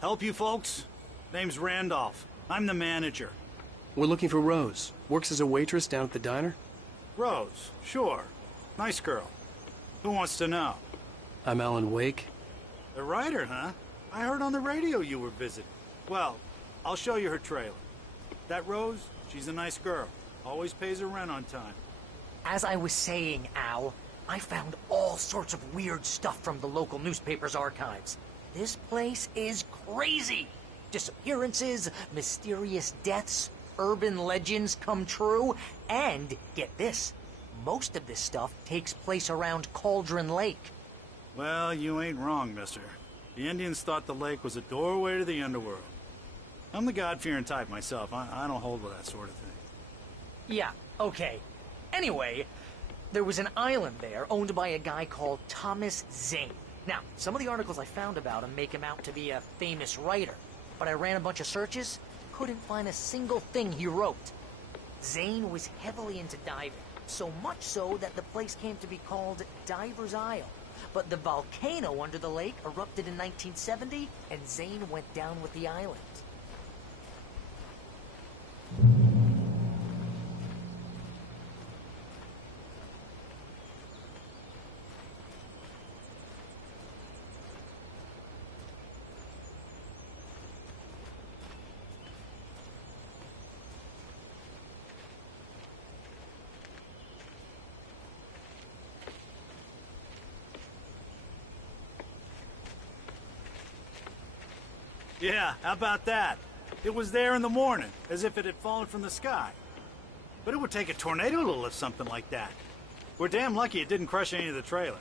Help you folks? Name's Randolph. I'm the manager. We're looking for Rose. Works as a waitress down at the diner. Rose, sure. Nice girl. Who wants to know? I'm Alan Wake. The writer, huh? I heard on the radio you were visiting. Well, I'll show you her trailer. That Rose, she's a nice girl. Always pays her rent on time. As I was saying, Al, I found all sorts of weird stuff from the local newspaper's archives. This place is crazy. Disappearances, mysterious deaths, urban legends come true, and, get this, most of this stuff takes place around Cauldron Lake. Well, you ain't wrong, mister. The Indians thought the lake was a doorway to the underworld. I'm the God-fearing type myself. I don't hold with that sort of thing. Yeah, okay. Anyway, there was an island there owned by a guy called Thomas Zane. Now, some of the articles I found about him make him out to be a famous writer, but I ran a bunch of searches, couldn't find a single thing he wrote. Zane was heavily into diving, so much so that the place came to be called Diver's Isle. But the volcano under the lake erupted in 1970, and Zane went down with the island. Yeah, how about that? It was there in the morning, as if it had fallen from the sky. But it would take a tornado to lift something like that. We're damn lucky it didn't crush any of the trailers.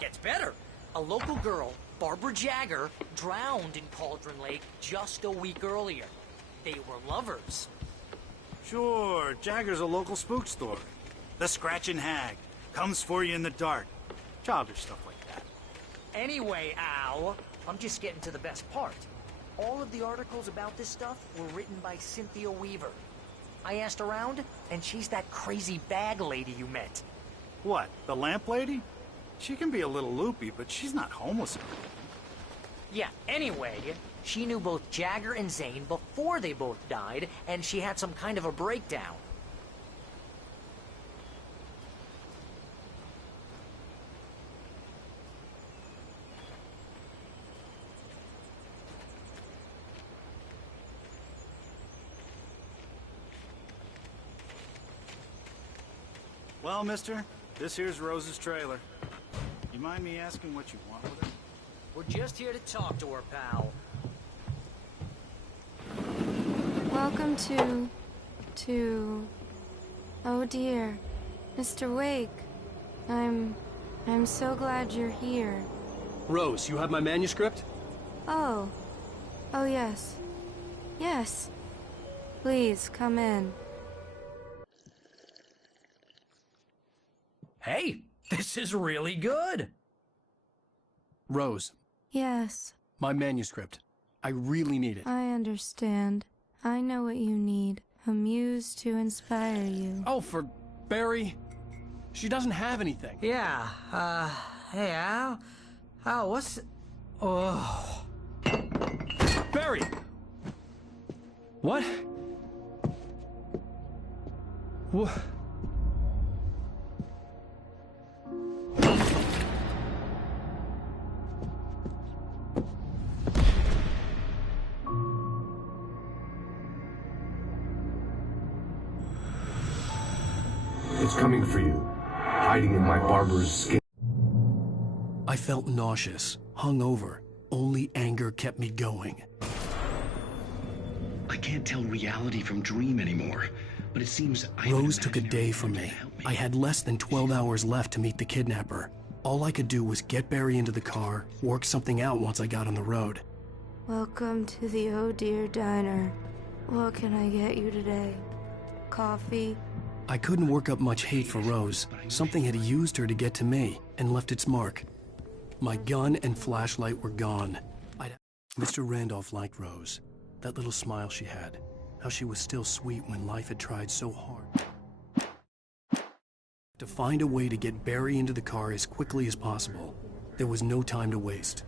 Gets better. A local girl, Barbara Jagger, drowned in Cauldron Lake just a week earlier. They were lovers. Sure, Jagger's a local spook story. The Scratching Hag. Comes for you in the dark. Childish stuff like that. Anyway, Al, I'm just getting to the best part. All of the articles about this stuff were written by Cynthia Weaver. I asked around, and she's that crazy bag lady you met. What, the lamp lady? She can be a little loopy, but she's not homeless. Yeah, anyway, she knew both Jagger and Zane before they both died, and she had some kind of a breakdown. Well, mister, this here's Rose's trailer. You mind me asking what you want with her? We're just here to talk to her, pal. Welcome to... Oh dear, Mr. Wake. I'm so glad you're here. Rose, you have my manuscript? Oh. Oh yes. Yes. Please, come in. Hey, this is really good. Rose, Yes, my manuscript. I really need it. I understand. I know what you need. A muse to inspire you. Oh, for Barry? She doesn't have anything. Yeah, hey, Al? Al, what's... Oh... Barry! What? What? It's coming for you, hiding in my barber's skin. I felt nauseous, hungover. Only anger kept me going. I can't tell reality from dream anymore, but it seems Rose took a day from me. I had less than 12 hours left to meet the kidnapper. All I could do was get Barry into the car, work something out once I got on the road. Welcome to the Oh Dear Diner. What can I get you today? Coffee? I couldn't work up much hate for Rose. Something had used her to get to me and left its mark. My gun and flashlight were gone. Mr. Randolph liked Rose. That little smile she had. How she was still sweet when life had tried so hard. To find a way to get Barry into the car as quickly as possible. There was no time to waste.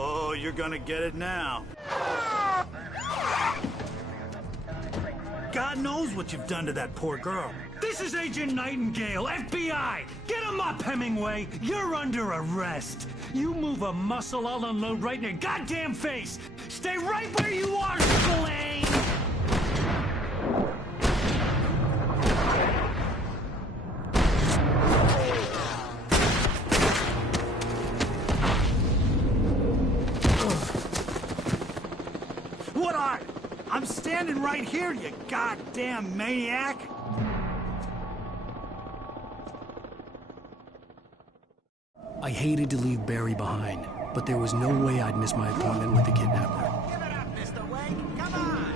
Oh, you're gonna get it now. God knows what you've done to that poor girl. This is Agent Nightingale, FBI! Get him up, Hemingway! You're under arrest! You move a muscle, I'll unload right in your goddamn face! Stay right where you are, Spillane! What are you? I'm standing right here, you goddamn maniac! I hated to leave Barry behind, but there was no way I'd miss my appointment with the kidnapper. Give it up, Mr. Wake. Come on.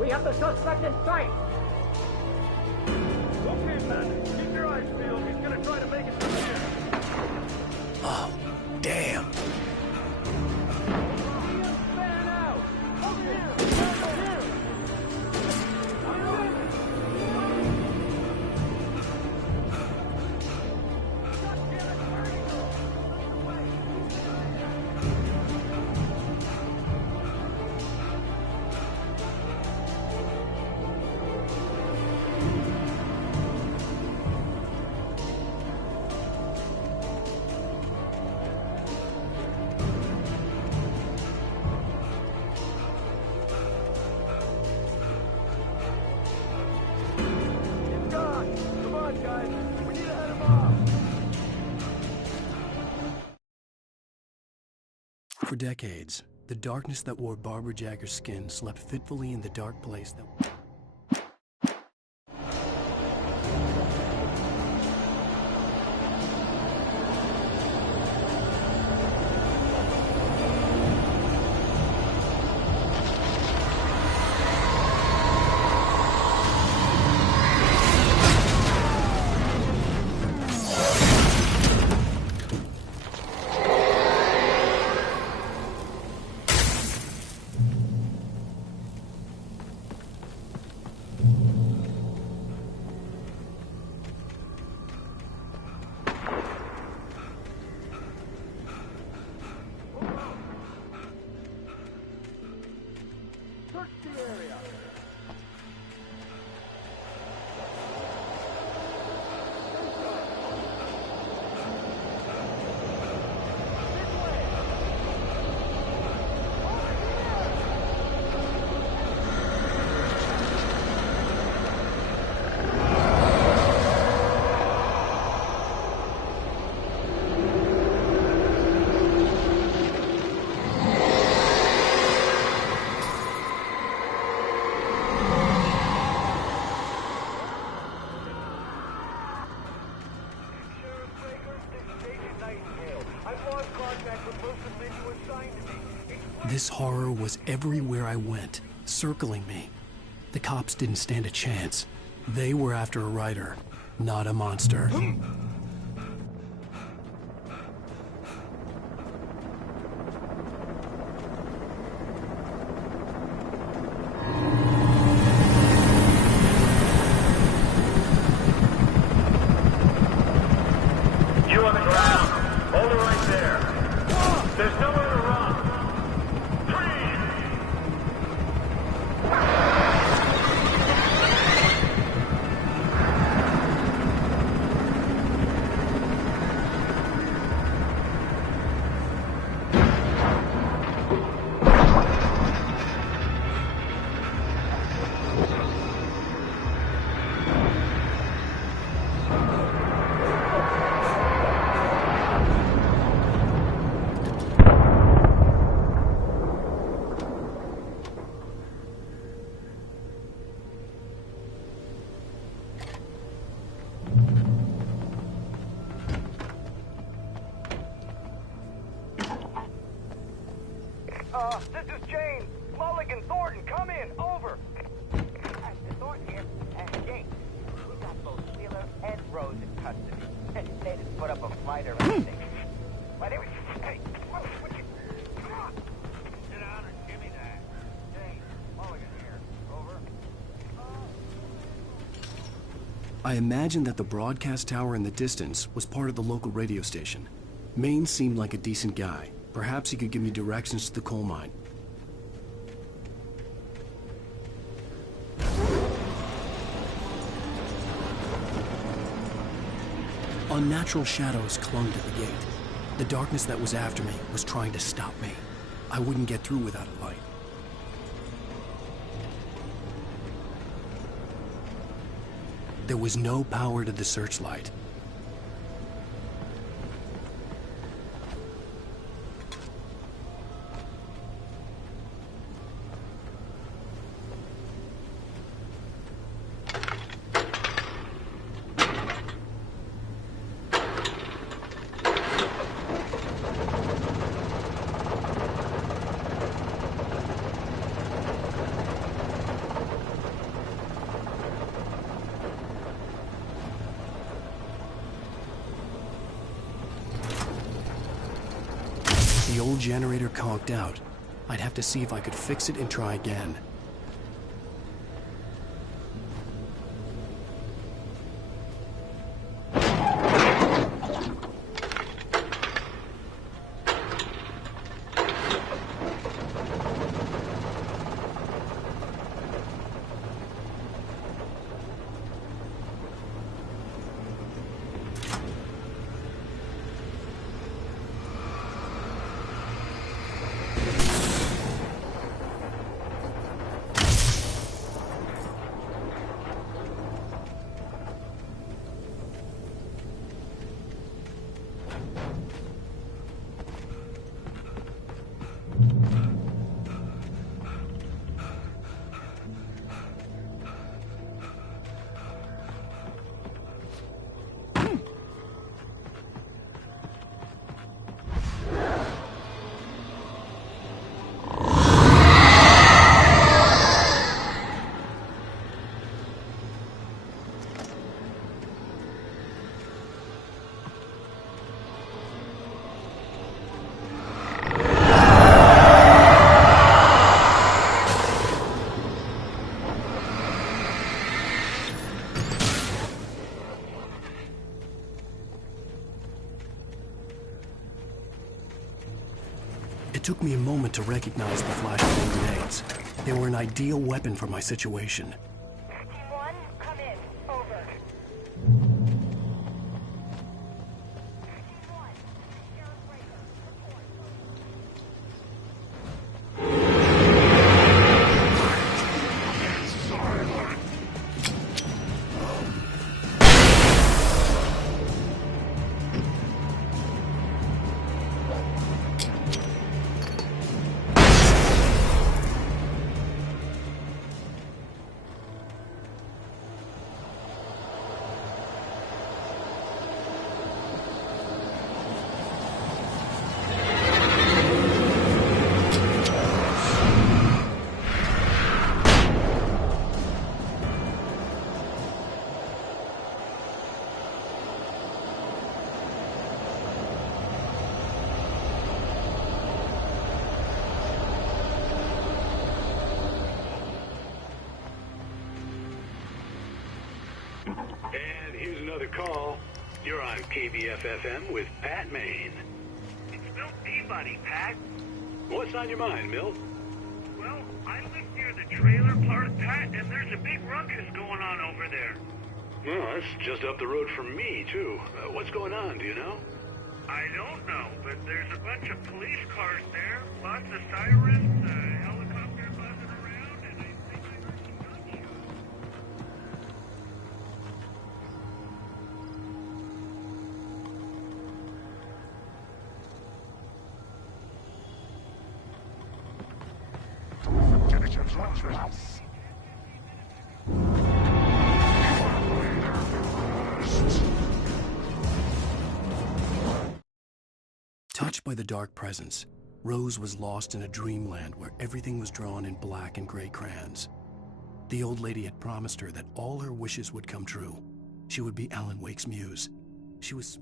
We have the suspect in sight! Okay, man. Keep your eyes peeled. He's gonna try to make it through here. Oh, damn. Fan out! Over here! Over here! For decades, the darkness that wore Barbara Jagger's skin slept fitfully in the dark place that... This horror was everywhere I went, circling me. The cops didn't stand a chance. They were after a writer, not a monster. This is James. Mulligan Thornton, come in. Over. Thornton here. Jake, we got both Wheeler and Rose in custody. They didn't put up a fight or anything. But anyway, hey, what you... Come on. Sit down and give me that. James, Mulligan here. Over. I imagined that the broadcast tower in the distance was part of the local radio station. Maine seemed like a decent guy. Perhaps he could give me directions to the coal mine. Unnatural shadows clung to the gate. The darkness that was after me was trying to stop me. I wouldn't get through without a light. There was no power to the searchlight. The old generator conked out. I'd have to see if I could fix it and try again. It took me a moment to recognize the flashbang grenades. They were an ideal weapon for my situation. Team 1, come in. Over. Team 1, Sheriff Raker, report. And here's another call. You're on KBF-FM with Pat Maine. It's Milt Peabody, Pat. What's on your mind, Milt? Well, I live near the trailer park, Pat, and there's a big ruckus going on over there. Well, that's just up the road from me, too. What's going on, do you know? I don't know, but there's a bunch of police cars there, lots of sirens, helicopter buzzing around, and I think I heard some gunshots. Touched by the dark presence, Rose was lost in a dreamland where everything was drawn in black and gray crayons. The old lady had promised her that all her wishes would come true. She would be Alan Wake's muse. She was...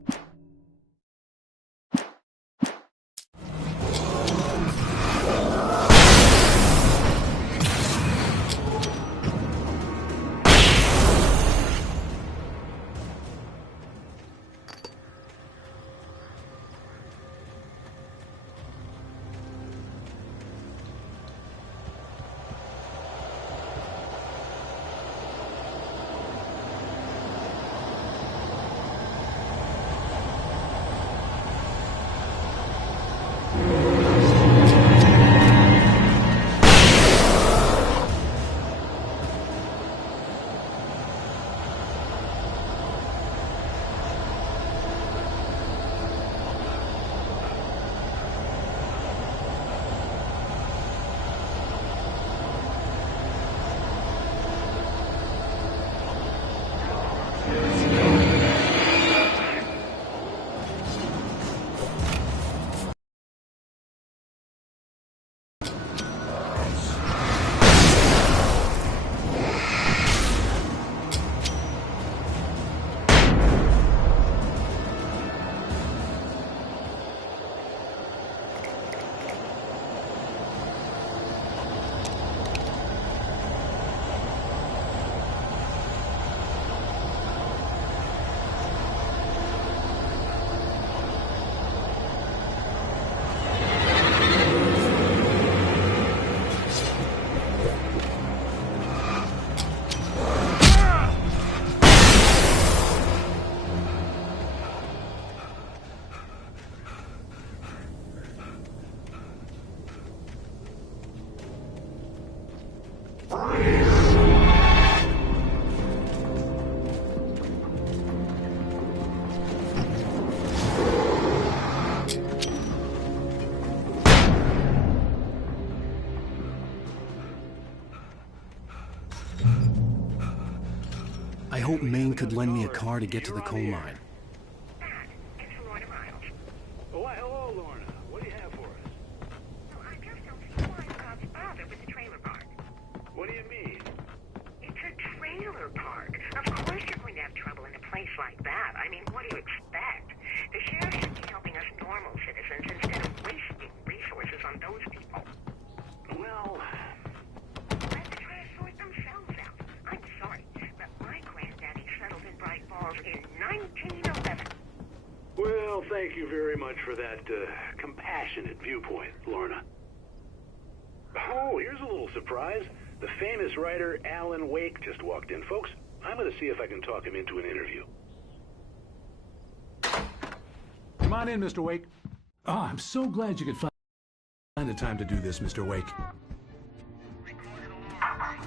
I hope Maine could lend me a car to get to the coal mine. It's Lorna Miles. Oh, why, hello, Lorna. What do you have for us? Well, I just don't see why Scott's bother with the trailer park. What do you mean? It's a trailer park. Of course you're going to have trouble in a place like that. I mean, what do you expect? The sheriff should be helping us normal citizens instead of wasting resources on those people. Well... Let the try to sort themselves out. I'm sorry, but my granddaddy settled in Bright Falls in 1911. Well, thank you very much for that, compassionate viewpoint, Lorna. Oh, here's a little surprise. The famous writer Alan Wake just walked in. Folks, I'm going to see if I can talk him into an interview. Come on in, Mr. Wake. Oh, I'm so glad you could find the time to do this, Mr. Wake.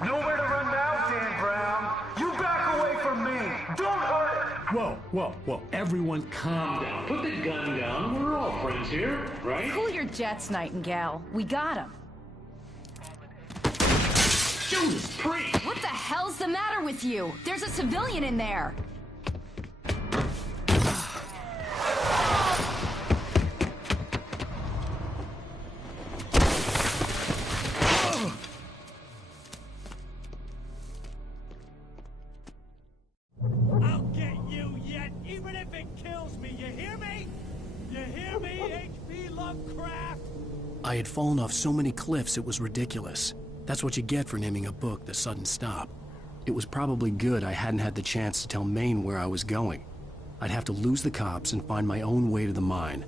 Nowhere to run now, Dan Brown. You back away from me. Don't hurt it. Whoa. Everyone calm down. Put the gun down. We're all friends here, right? Cool your jets, Nightingale. We got him. Judas Priest! What the hell's the matter with you? There's a civilian in there. I'll get you yet, even if it kills me. You hear me? You hear me, H.P. Lovecraft? I had fallen off so many cliffs it was ridiculous. That's what you get for naming a book The Sudden Stop. It was probably good I hadn't had the chance to tell Maine where I was going. I'd have to lose the cops and find my own way to the mine.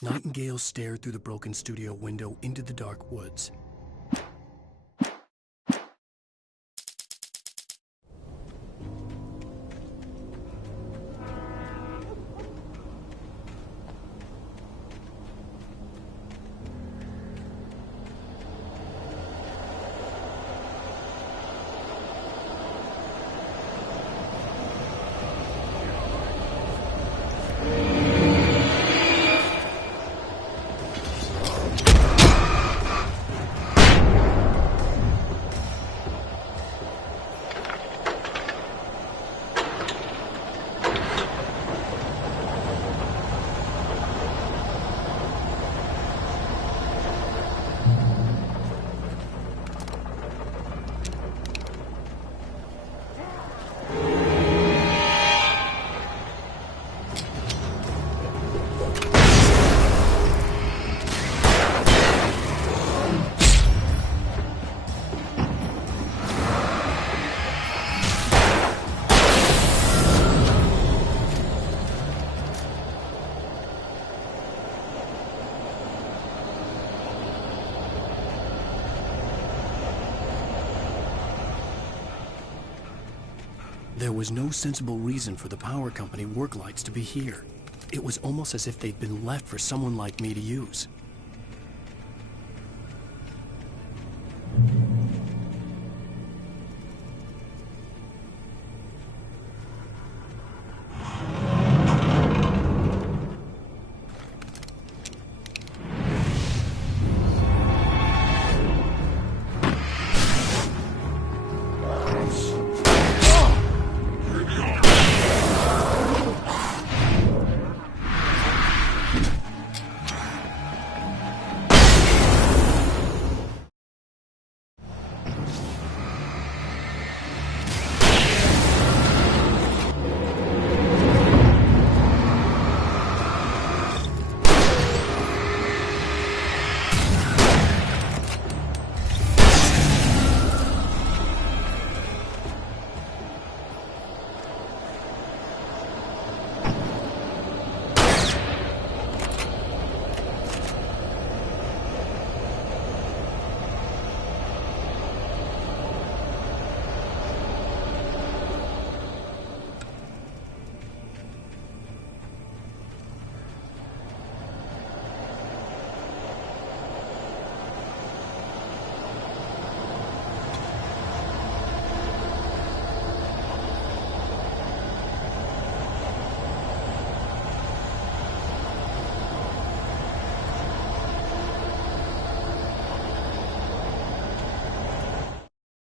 Nightingale stared through the broken studio window into the dark woods. There was no sensible reason for the power company work lights to be here. It was almost as if they'd been left for someone like me to use.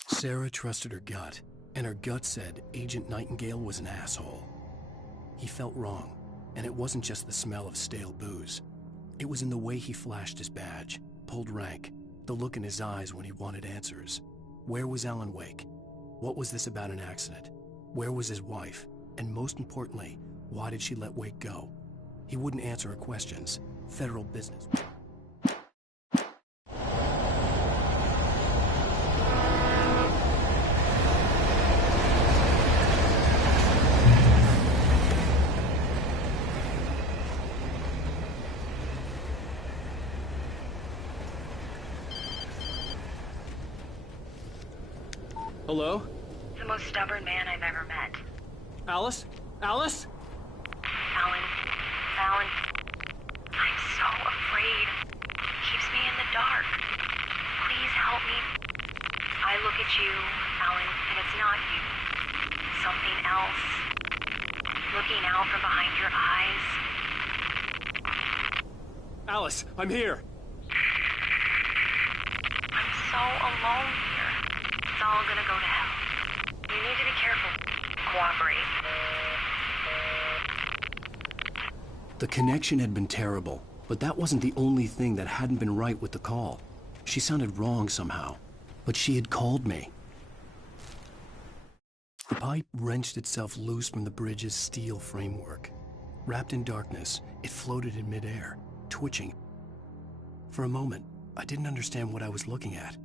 Sarah trusted her gut, and her gut said Agent Nightingale was an asshole. He felt wrong, and it wasn't just the smell of stale booze. It was in the way he flashed his badge, pulled rank, the look in his eyes when he wanted answers. Where was Alan Wake? What was this about an accident? Where was his wife? And most importantly, why did she let Wake go? He wouldn't answer her questions. Federal business. Hello? The most stubborn man I've ever met. Alice? Alice? Alan. Alan. I'm so afraid. He keeps me in the dark. Please help me. I look at you, Alan, and it's not you. Something else. Looking out from behind your eyes. Alice, I'm here. I'm so alone here. It's all gonna go to hell. You need to be careful. Cooperate. The connection had been terrible, but that wasn't the only thing that hadn't been right with the call. She sounded wrong somehow, but she had called me. The pipe wrenched itself loose from the bridge's steel framework. Wrapped in darkness, it floated in midair, twitching. For a moment, I didn't understand what I was looking at.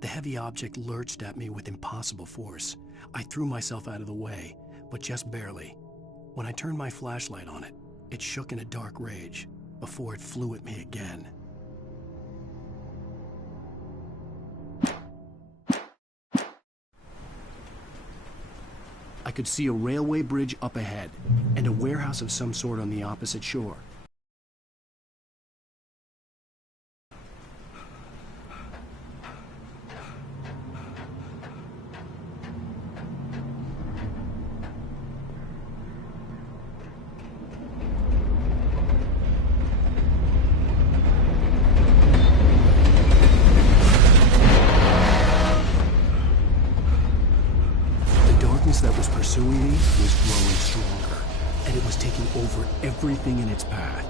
The heavy object lurched at me with impossible force. I threw myself out of the way, but just barely. When I turned my flashlight on it, it shook in a dark rage. before it flew at me again. I could see a railway bridge up ahead, and a warehouse of some sort on the opposite shore. That was pursuing me was growing stronger, and it was taking over everything in its path.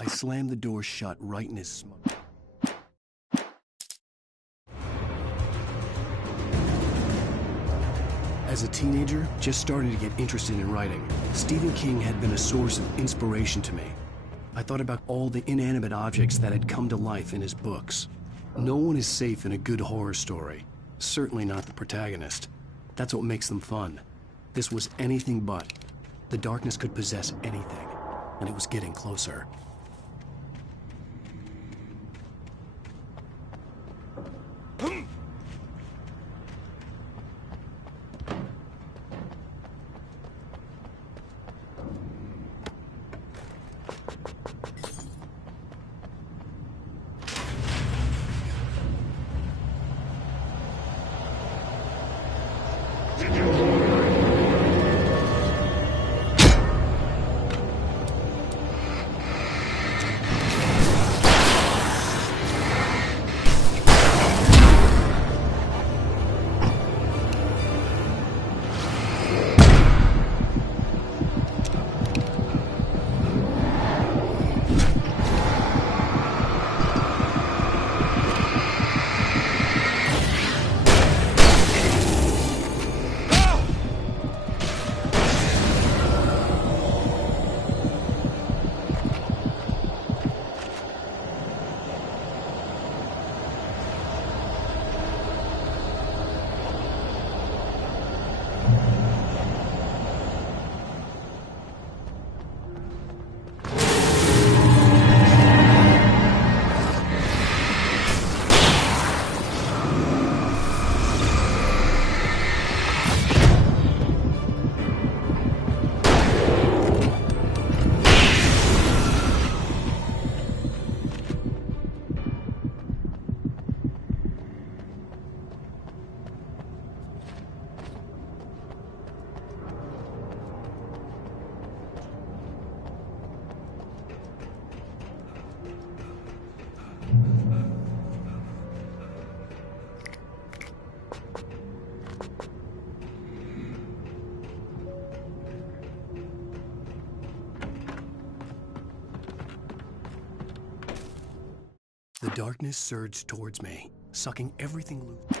I slammed the door shut right in his smoke. As a teenager, just starting to get interested in writing, Stephen King had been a source of inspiration to me. I thought about all the inanimate objects that had come to life in his books. No one is safe in a good horror story. Certainly not the protagonist. That's what makes them fun. This was anything but. The darkness could possess anything, and it was getting closer. The darkness surged towards me, sucking everything loose.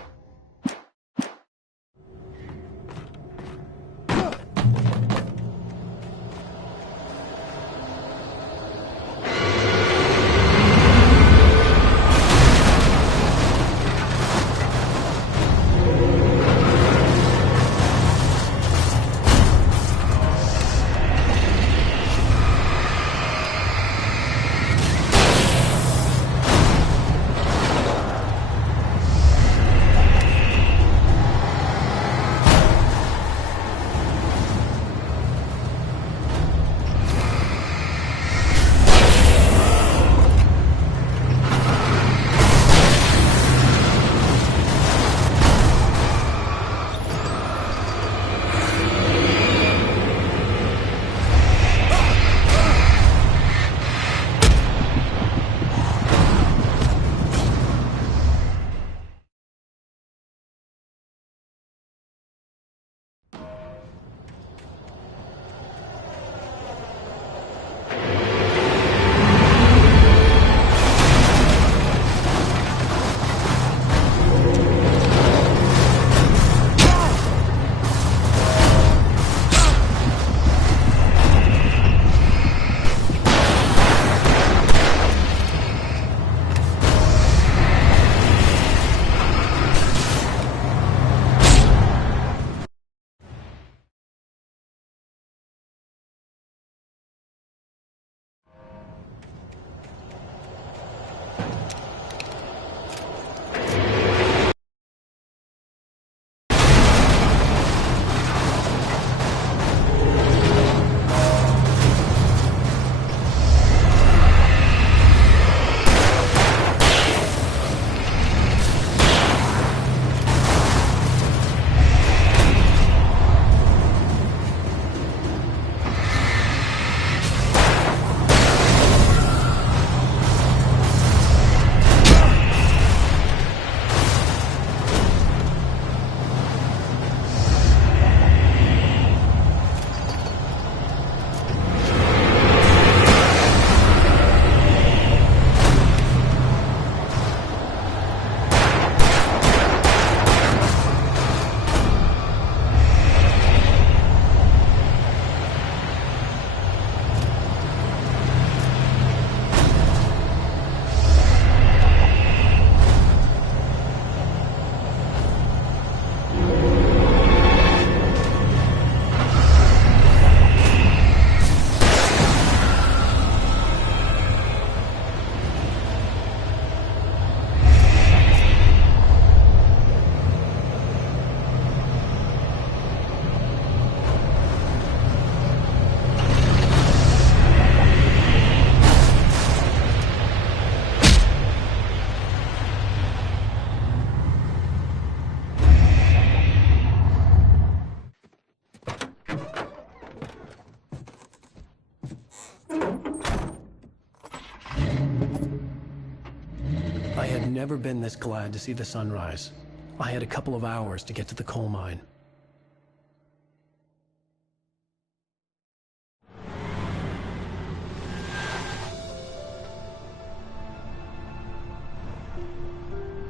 never been this glad to see the sunrise. I had a couple of hours to get to the coal mine.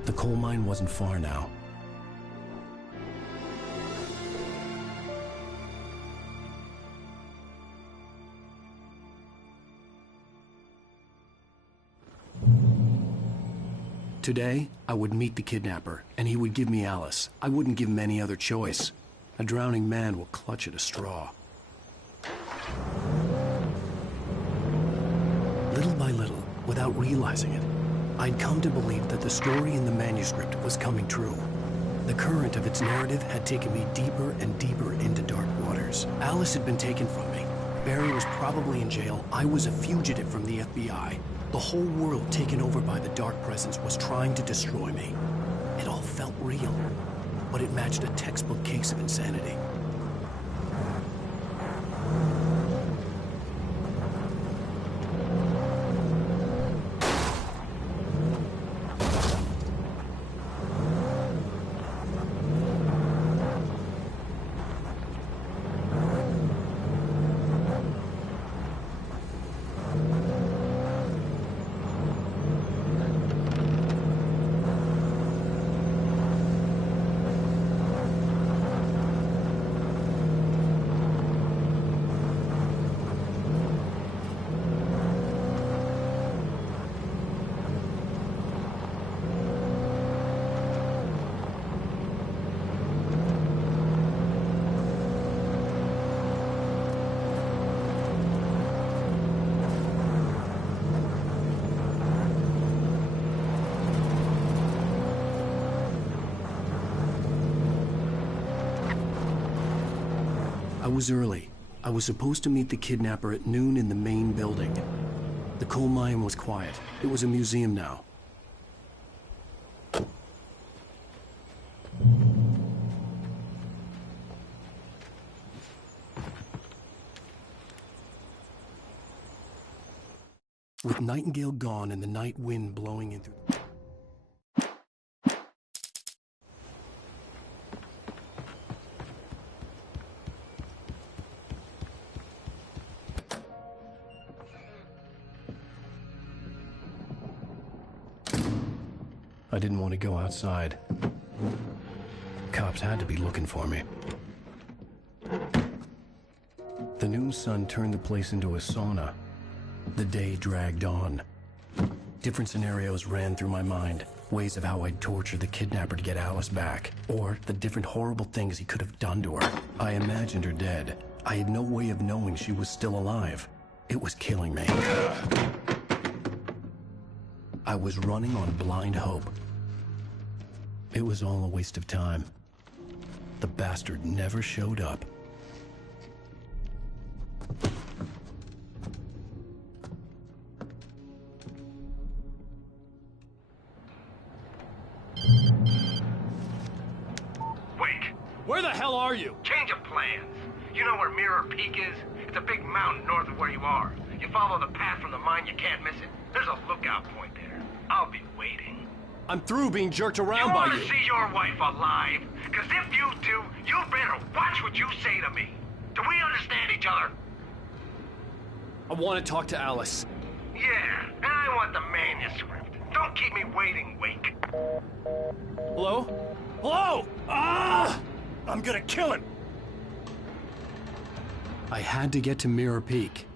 The coal mine wasn't far now. Today, I would meet the kidnapper, and he would give me Alice. I wouldn't give him any other choice. A drowning man will clutch at a straw. Little by little, without realizing it, I'd come to believe that the story in the manuscript was coming true. The current of its narrative had taken me deeper and deeper into dark waters. Alice had been taken from me. Barry was probably in jail. I was a fugitive from the FBI. The whole world taken over by the Dark Presence was trying to destroy me. It all felt real, but it matched a textbook case of insanity. I was early. I was supposed to meet the kidnapper at noon in the main building. The coal mine was quiet. It was a museum now. With Nightingale gone and the night wind blowing in through... I didn't want to go outside. Cops had to be looking for me. The noon sun turned the place into a sauna. The day dragged on. Different scenarios ran through my mind. Ways of how I'd torture the kidnapper to get Alice back. Or the different horrible things he could have done to her. I imagined her dead. I had no way of knowing she was still alive. It was killing me. I was running on blind hope. It was all a waste of time. The bastard never showed up. Wake! Where the hell are you? Change of plans. You know where Mirror Peak is? It's a big mountain north of where you are. You follow the path from the mine, you can't miss it. There's a lookout point there. I'll be waiting. I'm through being jerked around by you. You want to see your wife alive? Because if you do, you better watch what you say to me. Do we understand each other? I want to talk to Alice. Yeah, and I want the manuscript. Don't keep me waiting, Wake. Hello? Hello! Ah! I'm gonna kill him! I had to get to Mirror Peak.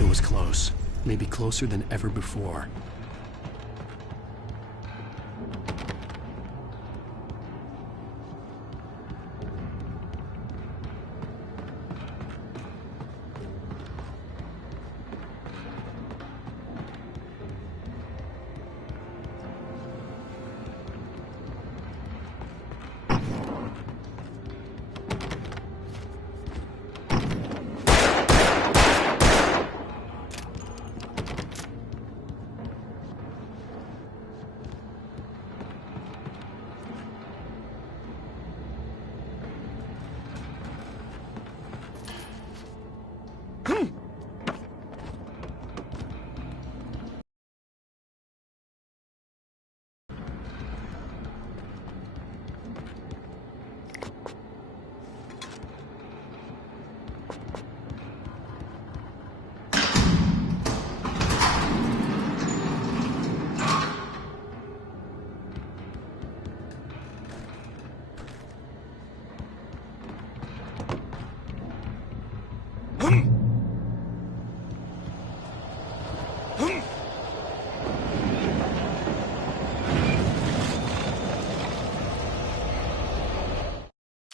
It was close. Maybe closer than ever before.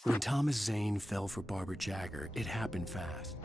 When Thomas Zane fell for Barbara Jagger, it happened fast.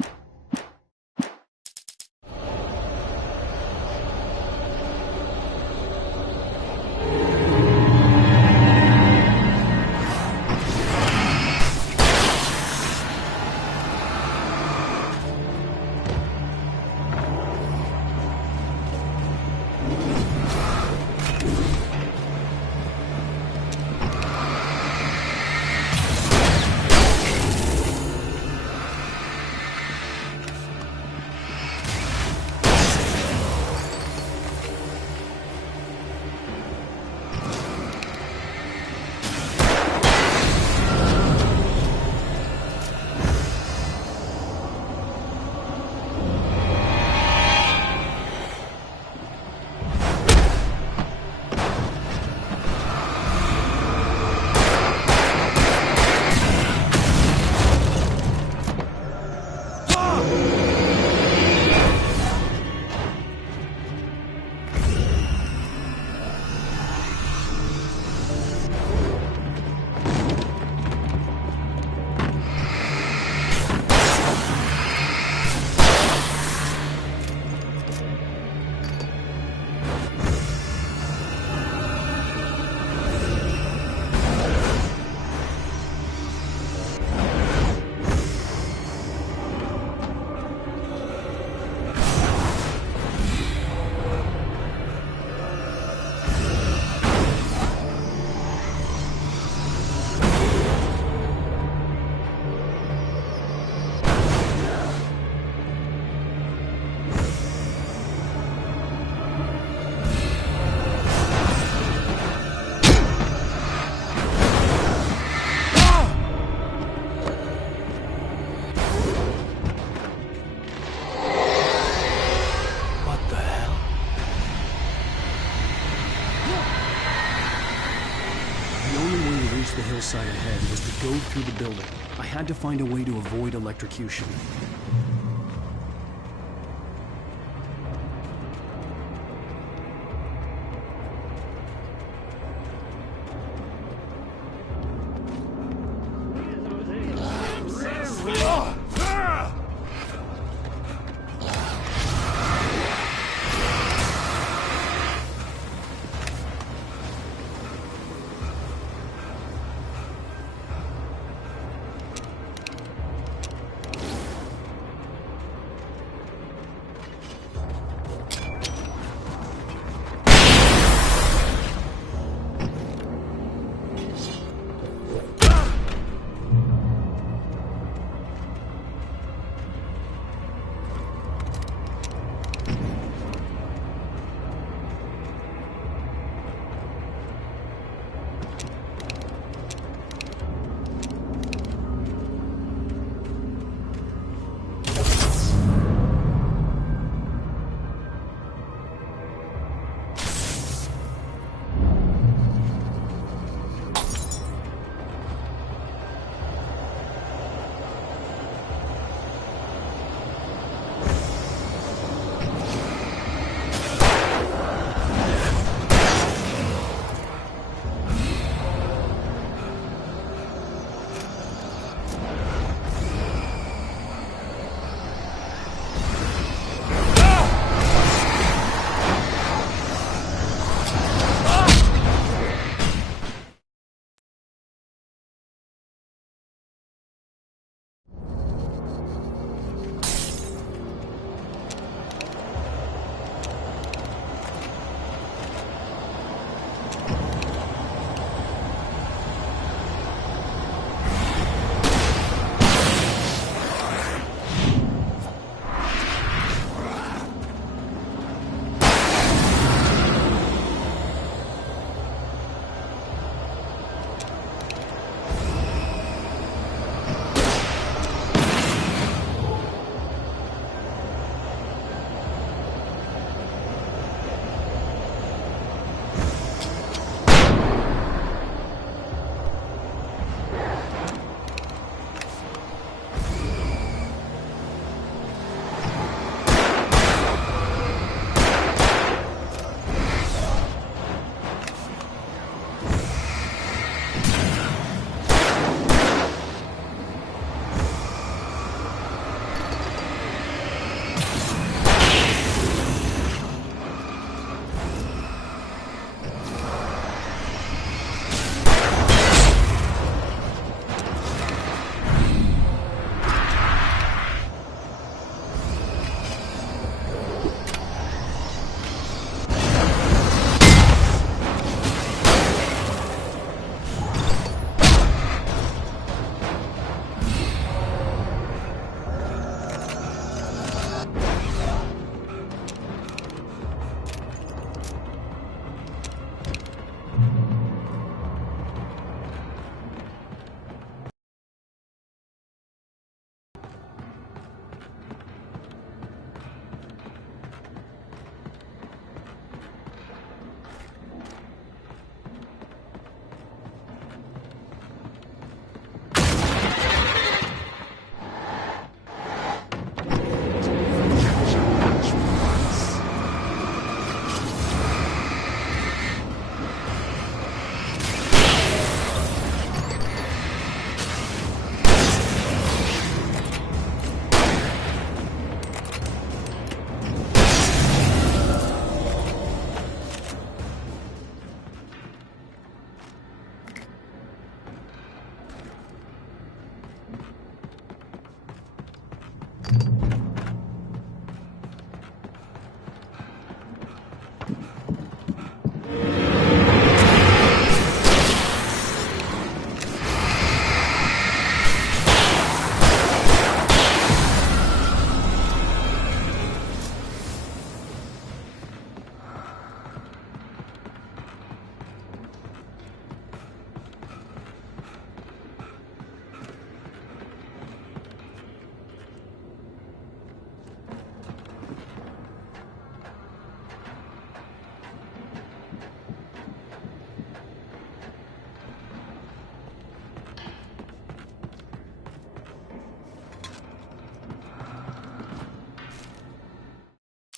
The hillside ahead was to go through the building. I had to find a way to avoid electrocution.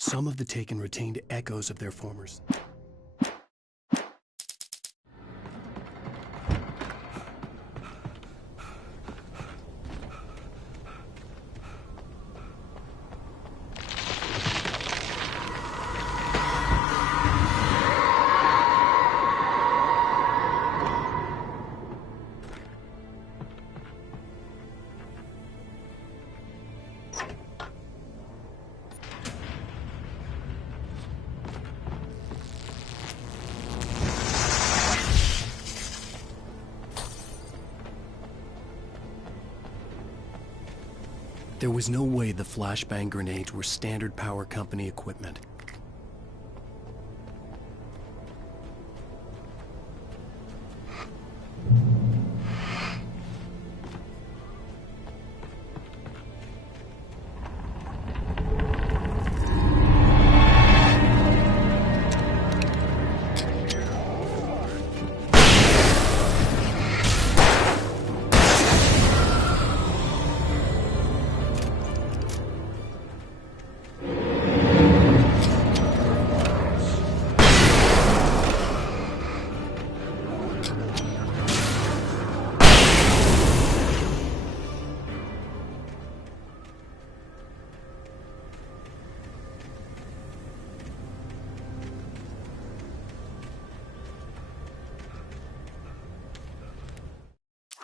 Some of the taken retained echoes of their formers. There was no way the flashbang grenades were standard power company equipment.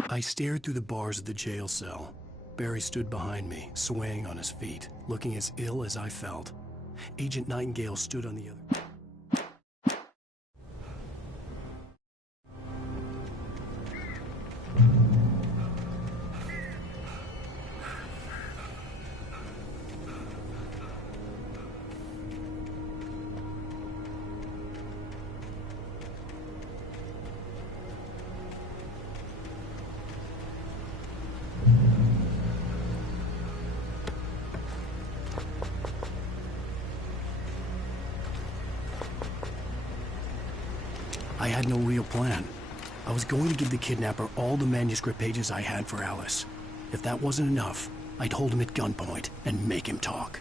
I stared through the bars of the jail cell. Barry stood behind me, swaying on his feet, looking as ill as I felt. Agent Nightingale stood on the other. I had no real plan. I was going to give the kidnapper all the manuscript pages I had for Alice. If that wasn't enough, I'd hold him at gunpoint and make him talk.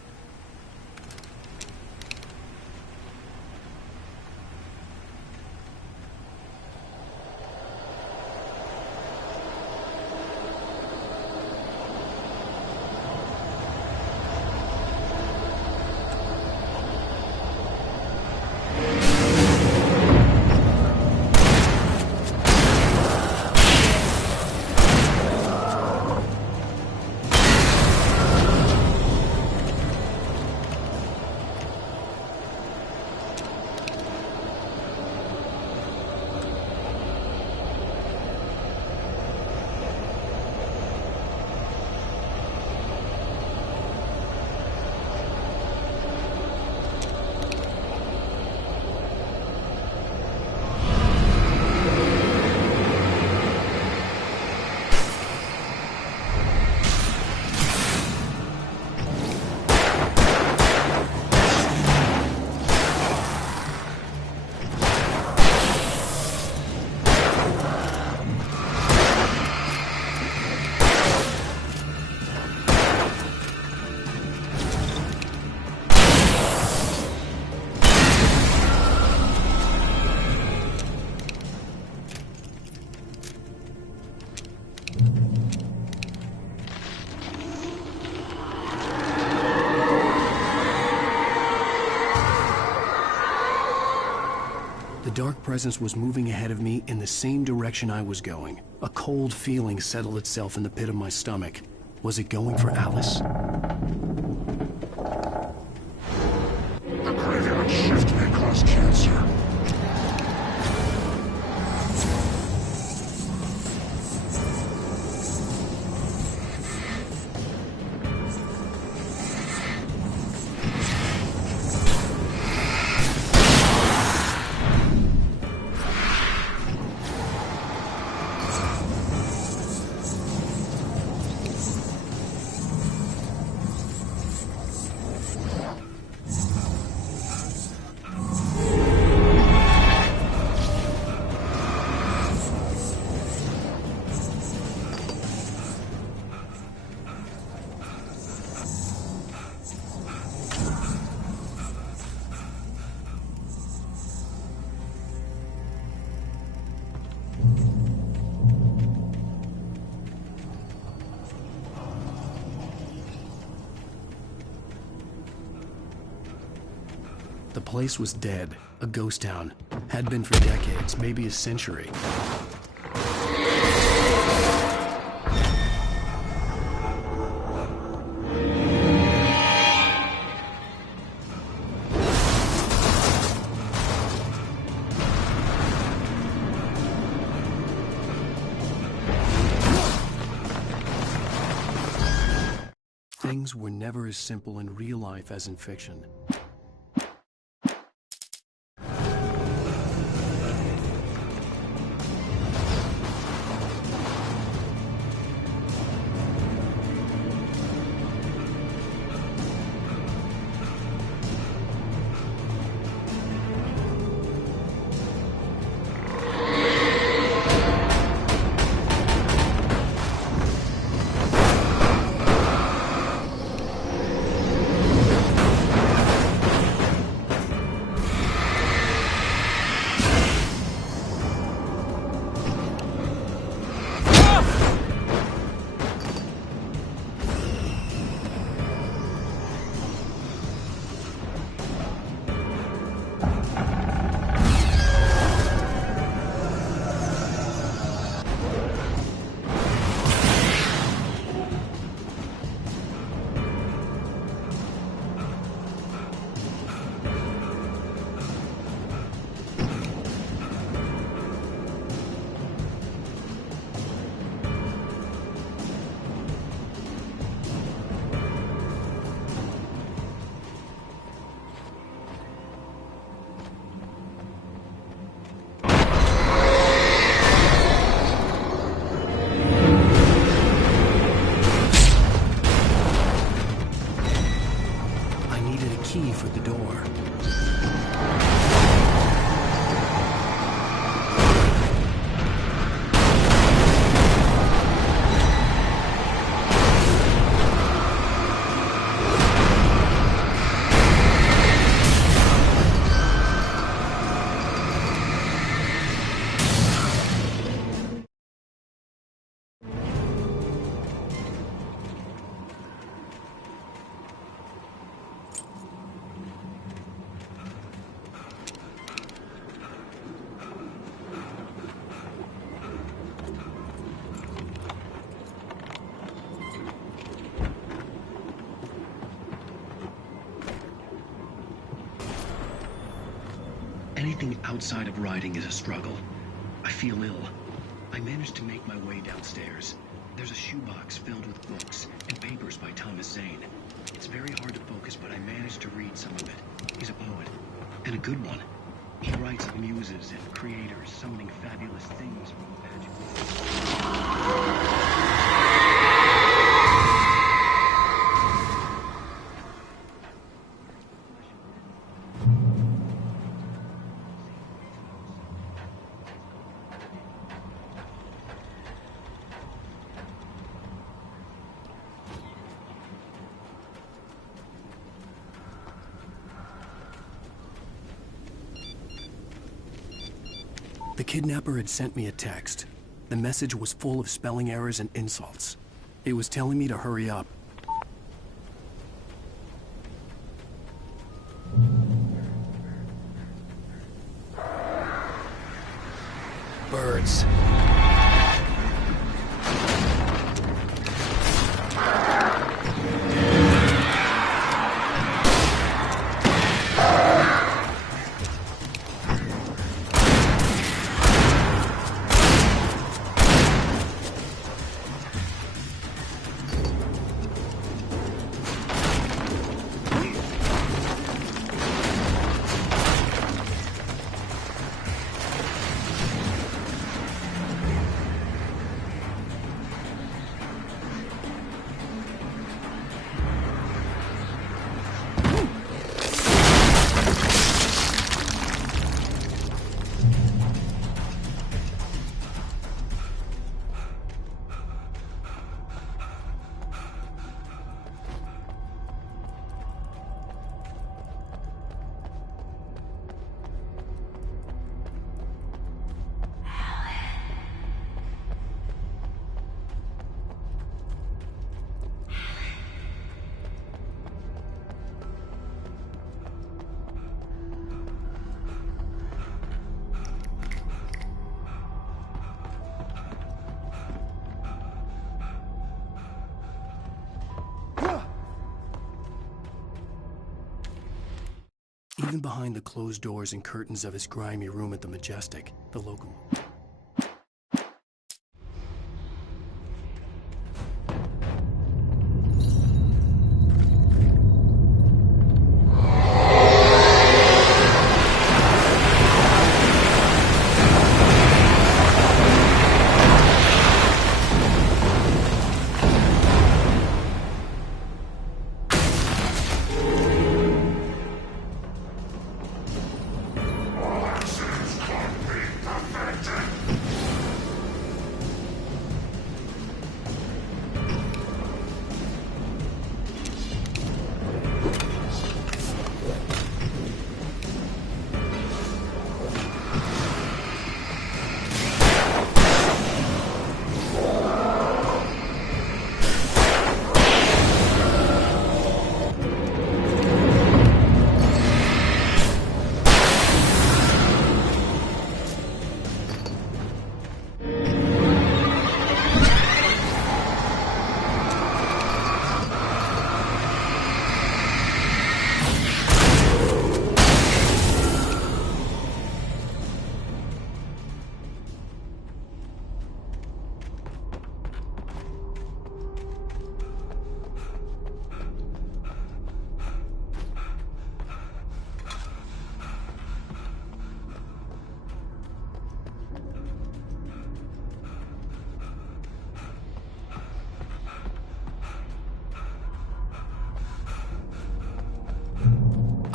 The dark presence was moving ahead of me in the same direction I was going. A cold feeling settled itself in the pit of my stomach. Was it going for Alice? The graveyard shift may cause cancer. The place was dead, a ghost town. Had been for decades, maybe a century. Things were never as simple in real life as in fiction. Key for the door. Anything outside of riding is a struggle. I feel ill. I managed to make my way downstairs. There's a shoebox filled with books and papers by Thomas Zane. It's very hard to focus, but I managed to read some of it. He's a poet, and a good one. He writes of muses and creators summoning fabulous things from the magic. The kidnapper had sent me a text. The message was full of spelling errors and insults. It was telling me to hurry up. Birds. Even behind the closed doors and curtains of his grimy room at the Majestic, the local...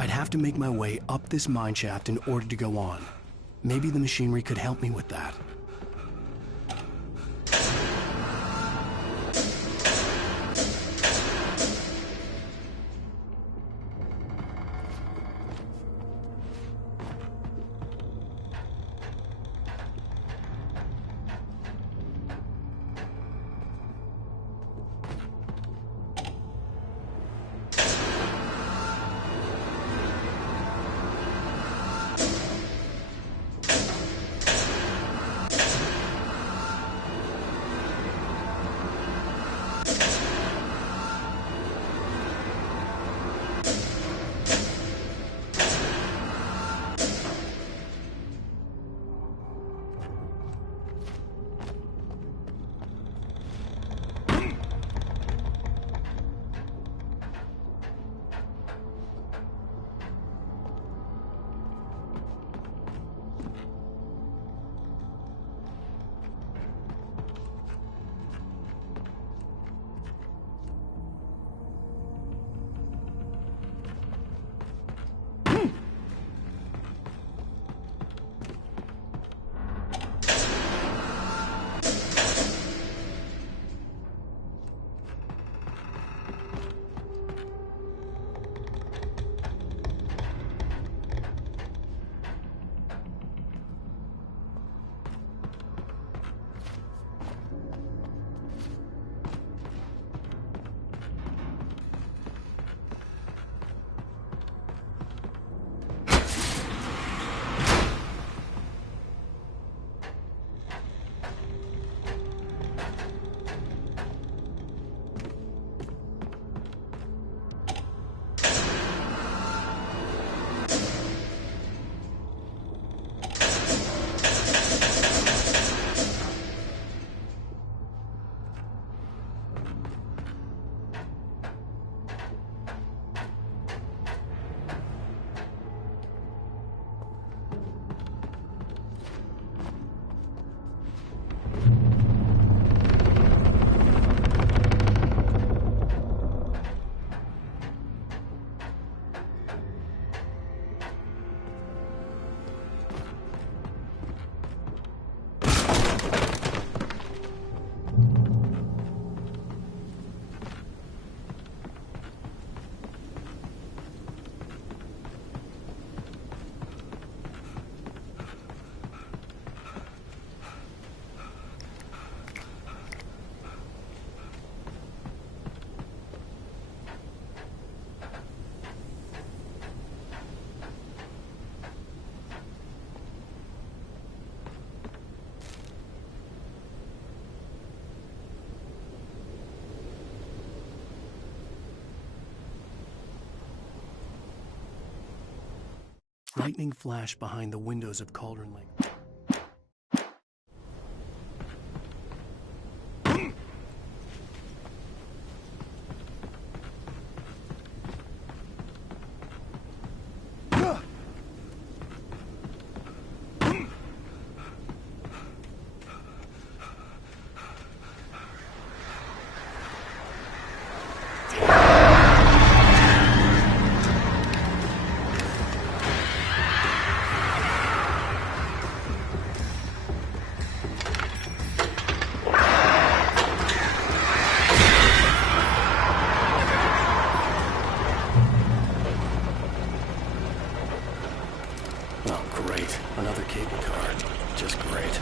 I'd have to make my way up this mine shaft in order to go on. Maybe the machinery could help me with that. Lightning flashed behind the windows of Cauldron Lake. Oh, great. Another cable car. Just great.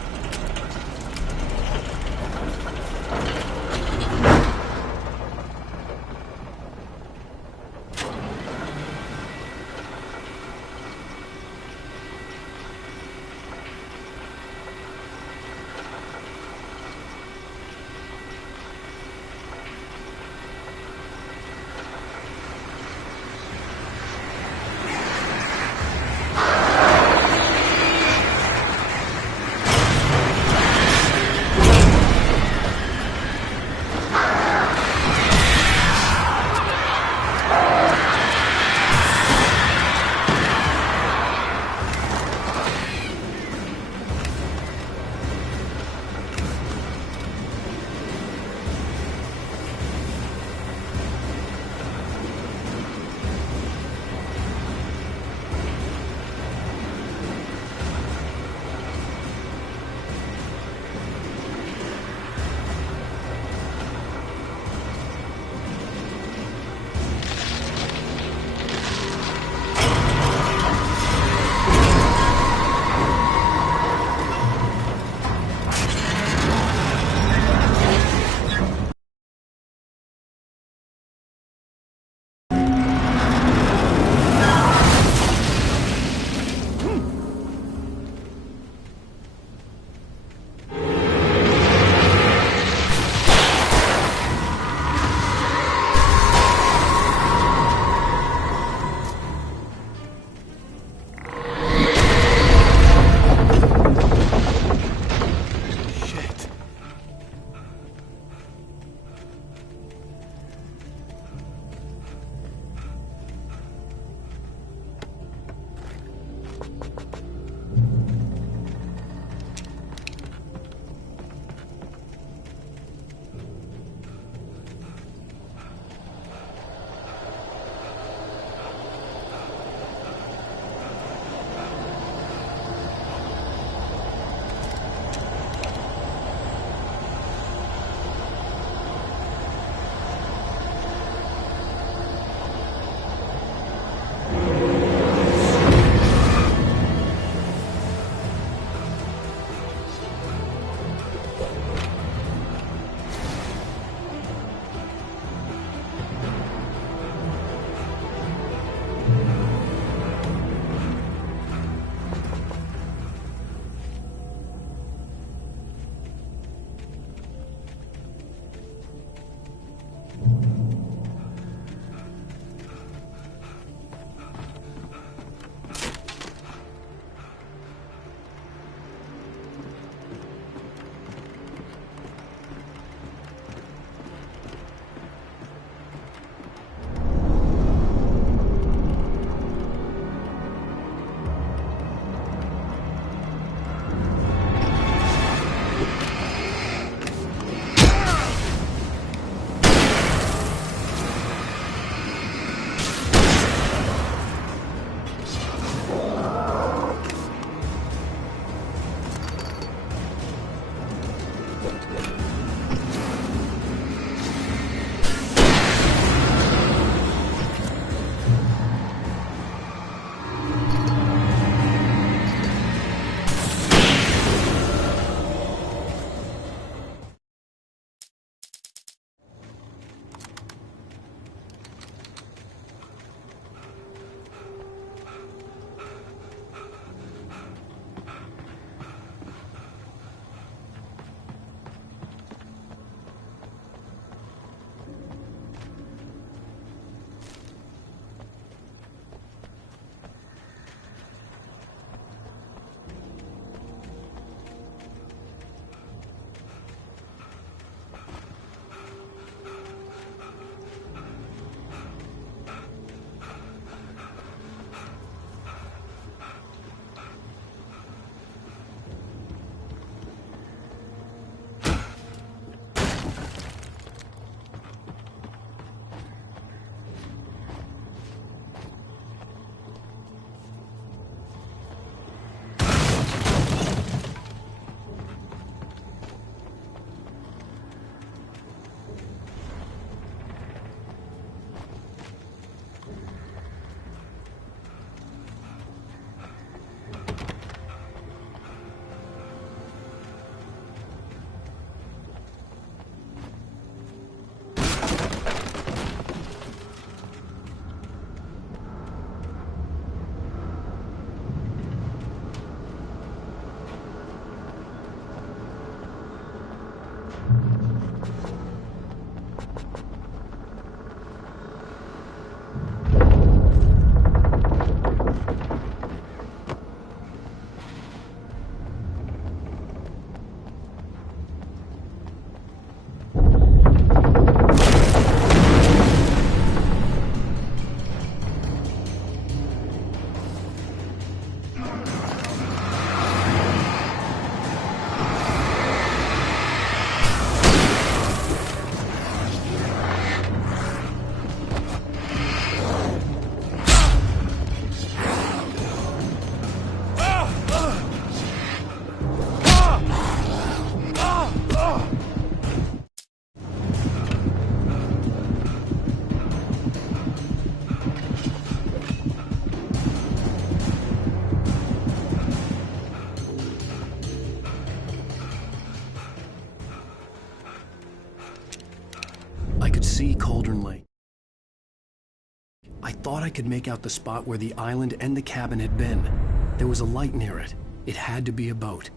I thought I could make out the spot where the island and the cabin had been. There was a light near it. It had to be a boat.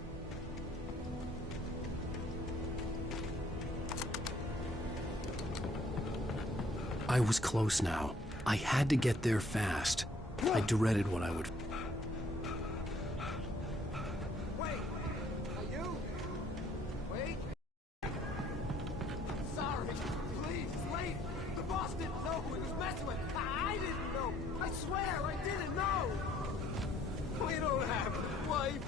I was close now. I had to get there fast. I dreaded what I would... Wait! Are you? Wait! Sorry! Please, it's late! The boss didn't know who he was messing with! I didn't know! I swear I didn't know! We don't have a wife!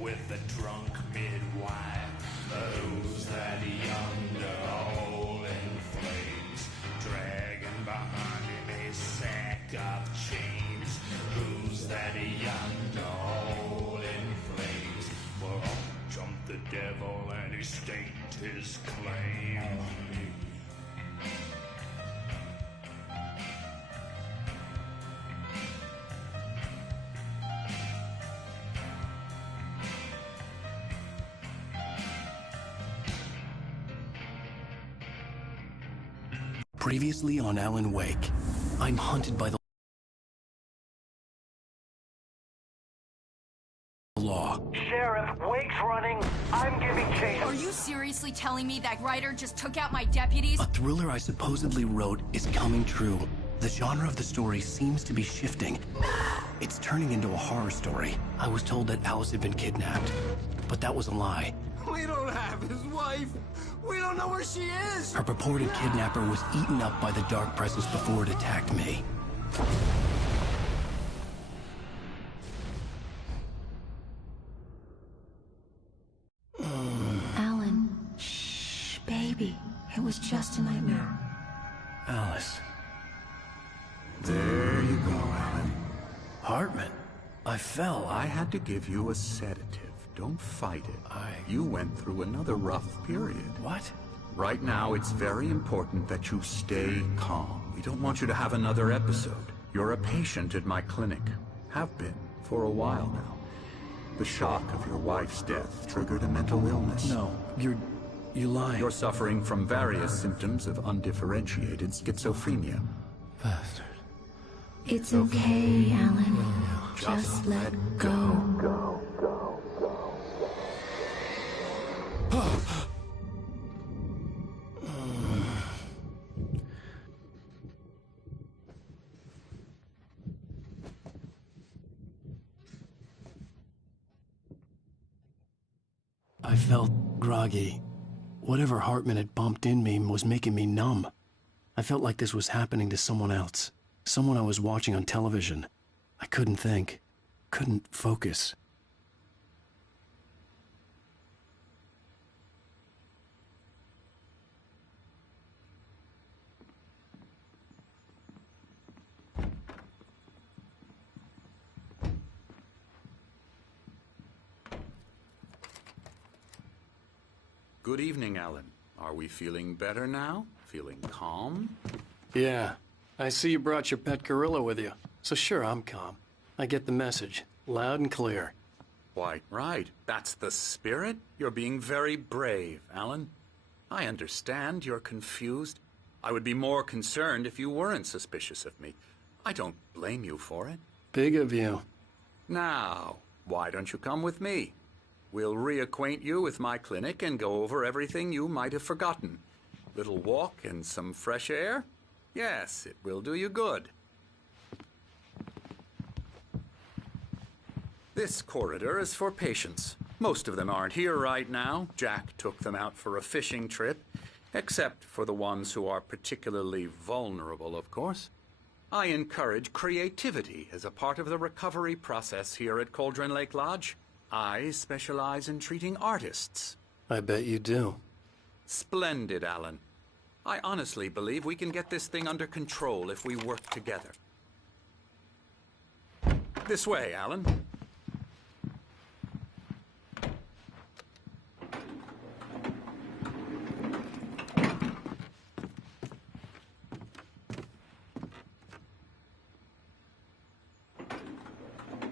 With the drunk midwife, who's that yonder all in flames, dragging behind him a sack of chains? Who's that yonder all in flames? Well, up jumped the devil and he staked his claim. Previously on Alan Wake, I'm hunted by the law. Sheriff, Wake's running. I'm giving chase. Are you seriously telling me that Ryder just took out my deputies? A thriller I supposedly wrote is coming true. The genre of the story seems to be shifting. It's turning into a horror story. I was told that Alice had been kidnapped, but that was a lie. We don't have his wife! We don't know where she is! Her purported kidnapper was eaten up by the dark presence before it attacked me. Alan, shh, baby. It was just a nightmare. Alice. There you go, Alan. Hartman, I fell. I had to give you a sedative. Don't fight it. You went through another rough period. What? Right now, it's very important that you stay calm. We don't want you to have another episode. You're a patient at my clinic. Have been for a while now. The shock of your wife's death triggered a mental illness. No, you're lying. You're suffering from various symptoms of undifferentiated schizophrenia. Bastard. It's okay, Alan. Just let go. I felt groggy. Whatever Hartman had bumped in me was making me numb. I felt like this was happening to someone else. Someone I was watching on television. I couldn't think. Couldn't focus. Good evening, Alan. Are we feeling better now? Feeling calm? Yeah. I see you brought your pet gorilla with you. So sure, I'm calm. I get the message. Loud and clear. Quite right. That's the spirit. You're being very brave, Alan. I understand you're confused. I would be more concerned if you weren't suspicious of me. I don't blame you for it. Big of you. Now, why don't you come with me? We'll reacquaint you with my clinic and go over everything you might have forgotten. Little walk and some fresh air? Yes, it will do you good. This corridor is for patients. Most of them aren't here right now. Jack took them out for a fishing trip, except for the ones who are particularly vulnerable, of course. I encourage creativity as a part of the recovery process here at Cauldron Lake Lodge. I specialize in treating artists. I bet you do. Splendid, Alan. I honestly believe we can get this thing under control if we work together. This way, Alan.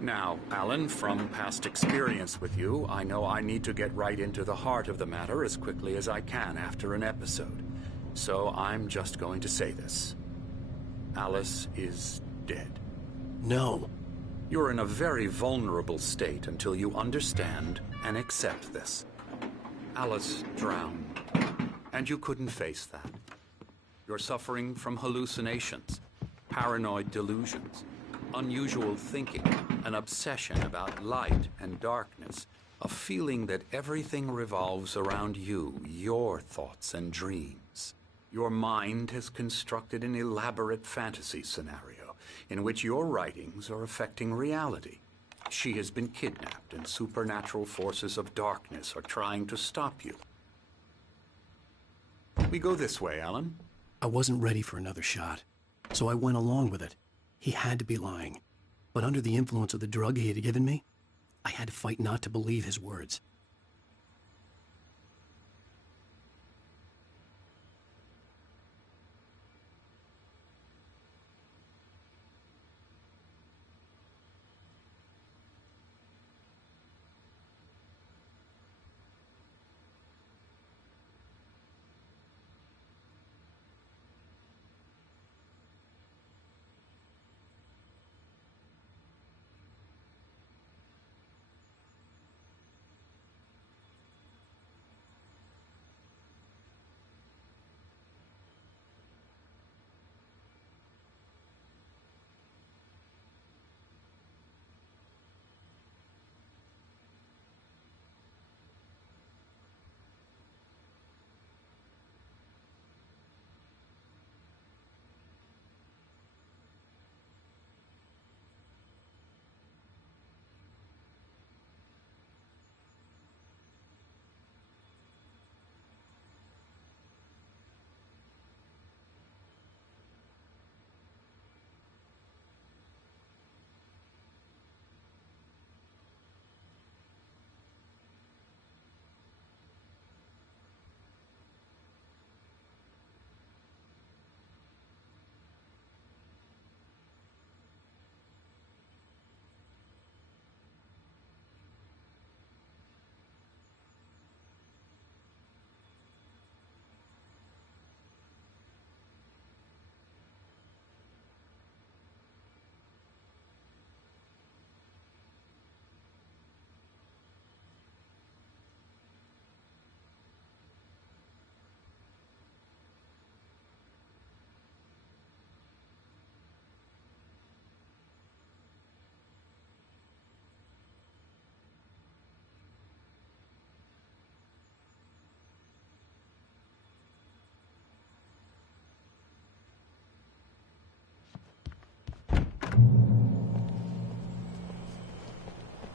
Now, Alan, from past experience with you, I know I need to get right into the heart of the matter as quickly as I can after an episode. So I'm just going to say this. Alice is dead. No. You're in a very vulnerable state until you understand and accept this. Alice drowned, and you couldn't face that. You're suffering from hallucinations, paranoid delusions, unusual thinking, an obsession about light and darkness, a feeling that everything revolves around you, your thoughts and dreams. Your mind has constructed an elaborate fantasy scenario in which your writings are affecting reality. She has been kidnapped and supernatural forces of darkness are trying to stop you. We go this way, Alan. I wasn't ready for another shot, so I went along with it. He had to be lying. But under the influence of the drug he had given me, I had to fight not to believe his words.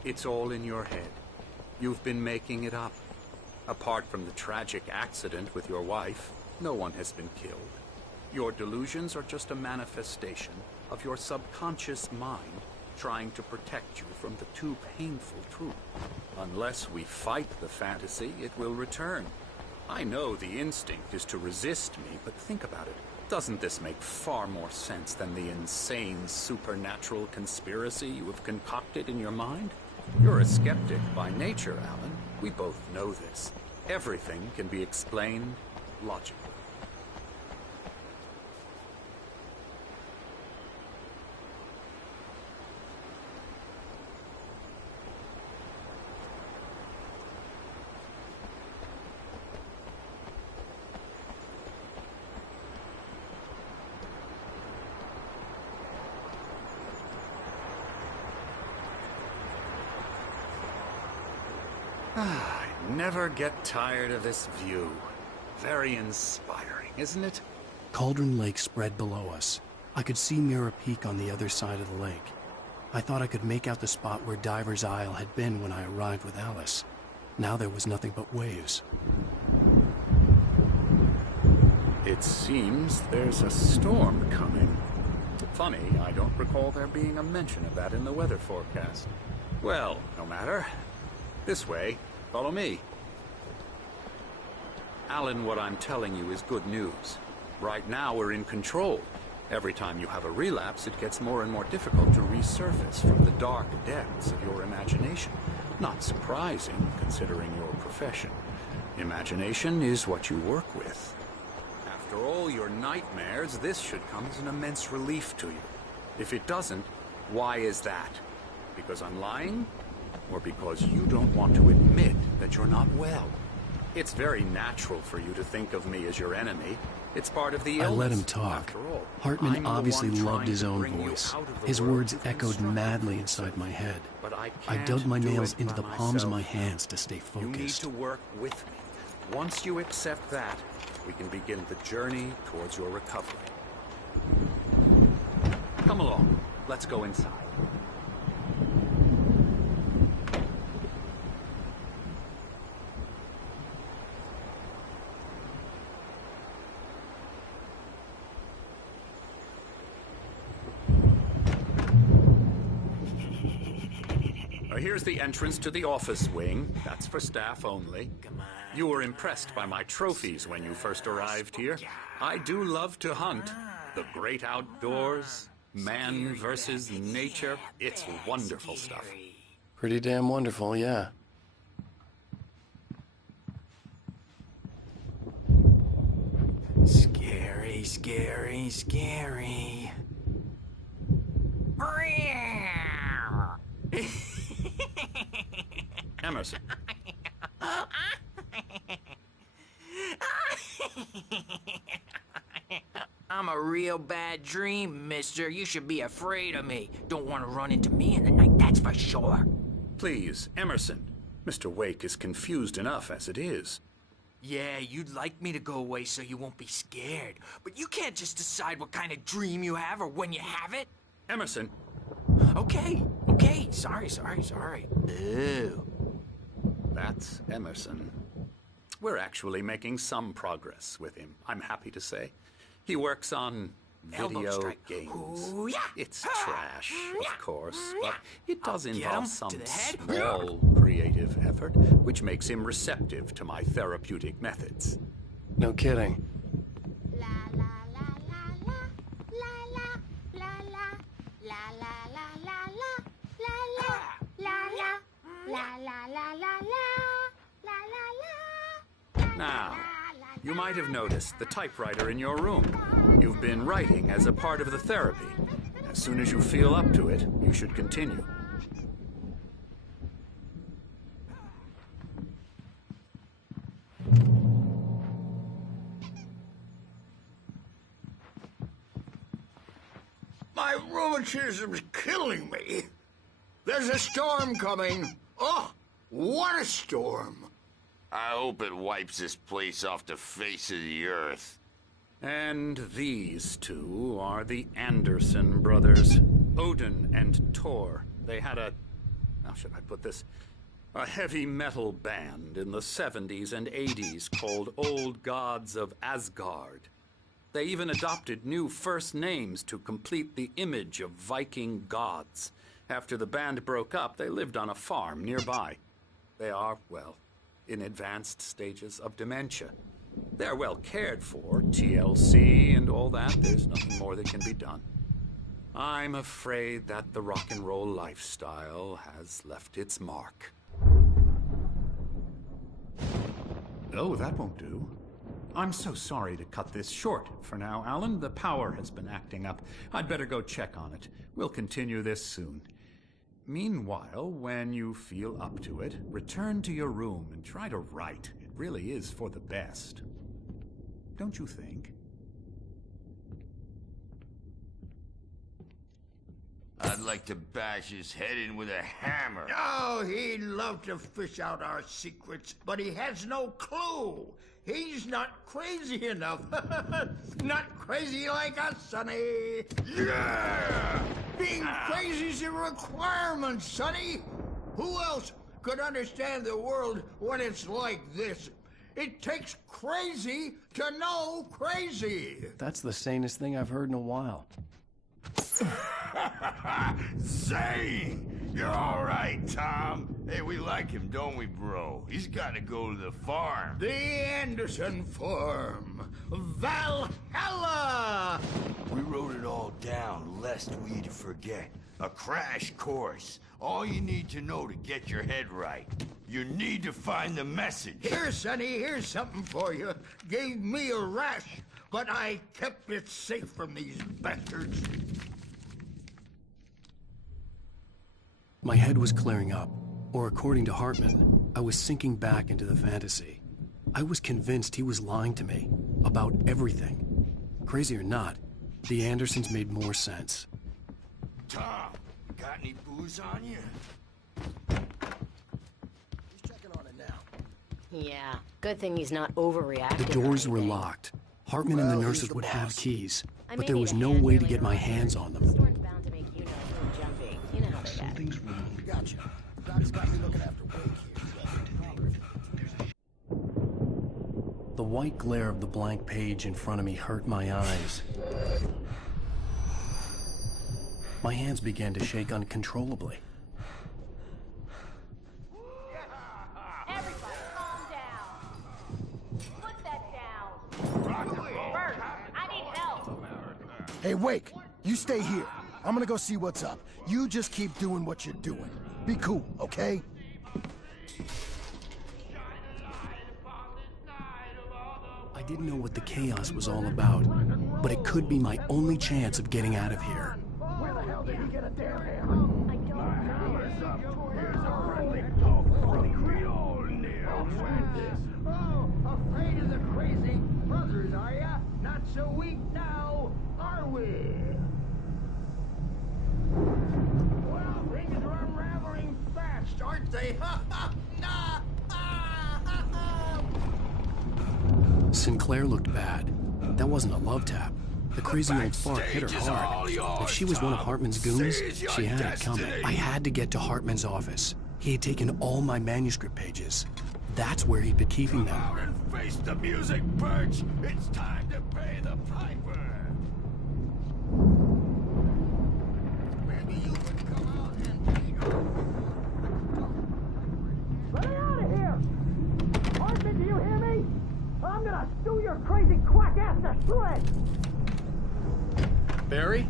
It's all in your head. You've been making it up. Apart from the tragic accident with your wife, no one has been killed. Your delusions are just a manifestation of your subconscious mind trying to protect you from the too painful truth. Unless we fight the fantasy, it will return. I know the instinct is to resist me, but think about it. Doesn't this make far more sense than the insane supernatural conspiracy you have concocted in your mind? You're a skeptic by nature, Alan. We both know this. Everything can be explained logically. I never get tired of this view. Very inspiring, isn't it? Cauldron Lake spread below us. I could see Mirror Peak on the other side of the lake. I thought I could make out the spot where Diver's Isle had been when I arrived with Alice. Now there was nothing but waves. It seems there's a storm coming. Funny, I don't recall there being a mention of that in the weather forecast. Well, no matter. This way. Follow me. Alan, what I'm telling you is good news. Right now we're in control. Every time you have a relapse, it gets more and more difficult to resurface from the dark depths of your imagination. Not surprising, considering your profession. Imagination is what you work with. After all your nightmares, this should come as an immense relief to you. If it doesn't, why is that? Because I'm lying? Or because you don't want to admit that you're not well? It's very natural for you to think of me as your enemy. It's part of the illness. I let him talk. Hartman obviously loved his own voice. His words echoed madly inside my head. I dug my nails into the palms of my hands to stay focused. You need to work with me. Once you accept that, we can begin the journey towards your recovery. Come along. Let's go inside. Here's the entrance to the office wing. That's for staff only. You were impressed by my trophies when you first arrived here. I do love to hunt. The great outdoors, man versus nature. It's wonderful stuff. Pretty damn wonderful, yeah. Scary, scary, scary. Emerson. I'm a real bad dream, mister. You should be afraid of me. Don't want to run into me in the night, that's for sure. Please, Emerson. Mr. Wake is confused enough as it is. Yeah, you'd like me to go away so you won't be scared. But you can't just decide what kind of dream you have or when you have it. Emerson. Okay. Sorry. Ew. That's Emerson. We're actually making some progress with him, I'm happy to say. He works on video games. Ooh, yeah. It's trash, of course, but it does involve some to the head. small creative effort, which makes him receptive to my therapeutic methods. No kidding. Now, you might have noticed the typewriter in your room. You've been writing as a part of the therapy. As soon as you feel up to it, you should continue. My rheumatism's killing me. There's a storm coming. Oh, what a storm. I hope it wipes this place off the face of the earth. And these two are the Anderson brothers, Odin and Thor. They had how should I put this? A heavy metal band in the 70s and 80s called Old Gods of Asgard. They even adopted new first names to complete the image of Viking gods. After the band broke up, they lived on a farm nearby. They are, well, in advanced stages of dementia. They're well cared for, TLC and all that. There's nothing more that can be done. I'm afraid that the rock and roll lifestyle has left its mark. Oh, that won't do. I'm so sorry to cut this short for now, Alan. The power has been acting up. I'd better go check on it. We'll continue this soon. Meanwhile, when you feel up to it, return to your room and try to write. It really is for the best. Don't you think? I'd like to bash his head in with a hammer. Oh, he'd love to fish out our secrets, but he has no clue. He's not crazy enough. Not crazy like us, Sonny. Yeah! Being crazy's a requirement, Sonny. Who else could understand the world when it's like this? It takes crazy to know crazy. That's the sanest thing I've heard in a while. Zane! You're all right, Tom. Hey, we like him, don't we, bro? He's got to go to the farm. The Anderson farm. Valhalla! We wrote it all down, lest we'd forget. A crash course. All you need to know to get your head right. You need to find the message. Here, Sonny, here's something for you. Gave me a rash, but I kept it safe from these bastards. My head was clearing up, or according to Hartman, I was sinking back into the fantasy. I was convinced he was lying to me about everything. Crazy or not, the Andersons made more sense. Tom, got any booze on you? Yeah, good thing he's not overreacting. The doors were locked. Hartman and the nurses would have keys, but there was no way to get my hands on them. Something's wrong. Gotcha. Doc's got me looking after Wake here. The white glare of the blank page in front of me hurt my eyes. My hands began to shake uncontrollably. Everybody, calm down. Put that down. Bert, I need help. Hey, Wake, you stay here. I'm gonna go see what's up. You just keep doing what you're doing. Be cool, okay? I didn't know what the chaos was all about, but it could be my only chance of getting out of here. Where the hell did he get a damn hammer? I don't know. Oh, afraid of the crazy brothers, are ya? Not so weak now, are we? Well, things are unraveling fast, aren't they? Nah. Sinclair looked bad. That wasn't a love tap. The crazy old fart hit her hard. If she was one of Hartman's goons, she had it coming. I had to get to Hartman's office. He had taken all my manuscript pages. That's where he'd been keeping them. Out and face the music, Birch. It's time to pay the piper. Maybe you could come out and Let me out of here! Hartman, do you hear me? I'm gonna stew your crazy quack ass to shreds! Barry?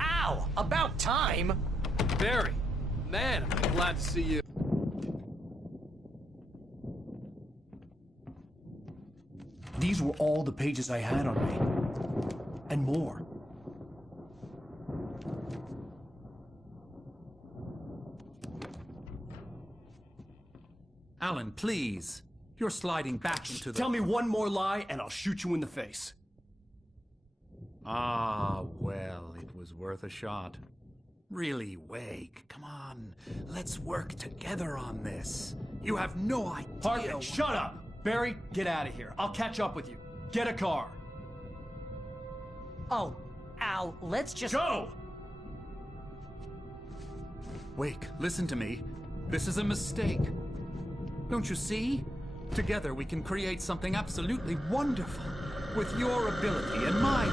Ow! About time! Barry! Man, I'm glad to see you. These were all the pages I had on me. And more. Alan, please. You're sliding back into the... Tell me one more lie and I'll shoot you in the face. Ah, well, it was worth a shot. Really, Wake, come on. Let's work together on this. You have no idea... Hartman, shut up! Barry, get out of here. I'll catch up with you. Get a car. Oh, Al, let's just... Go! Wake, listen to me. This is a mistake. Don't you see? Together we can create something absolutely wonderful. With your ability and mine.